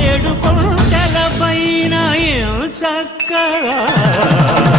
ఏడు కొండల పైన చక్కగా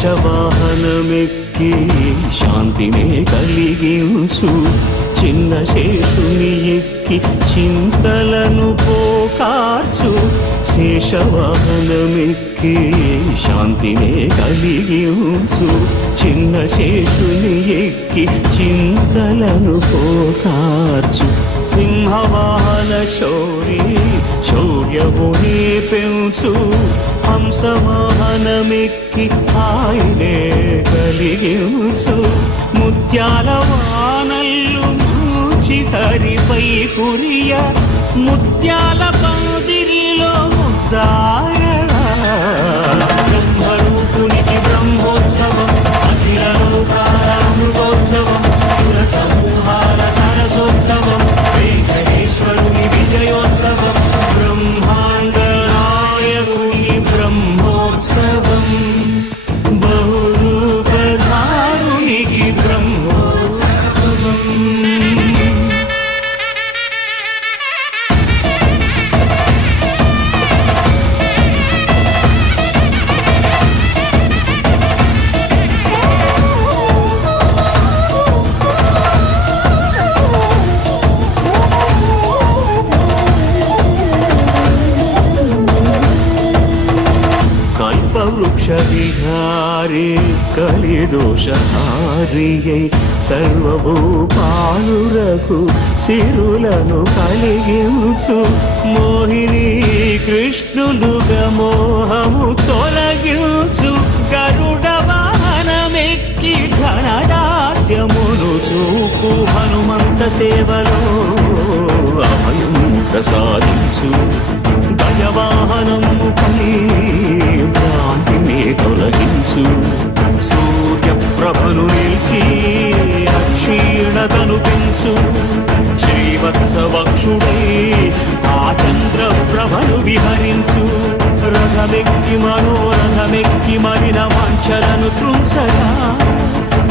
శేషవాహనమెక్కి శాంతినే కలిగించు. చిన్న శేషుని ఎక్కి చింతలను పోకార్చు. శేషవాహనమెక్కి శాంతినే కలిగించు. చిన్న శేషుని ఎక్కి చింతలను పోకార్చు. సింహవాహన శౌరి శౌర్యముని పెంచు. హంసవాహనమెక్కి శక్తి ఆయనే కలిగించు. ముత్యాల కల్పవృక్ష విహారే కలిదోషహారియై సర్వభూపాలురకు సిరులను కలిగించు మోహిని కృష్ణులుగా మోహము తొలగించు గరుడ వాహనమెక్కి ధనదాస్యమును చూపు హనుమంత సేవలో అభయం ప్రసాదించు దయవాహనము పని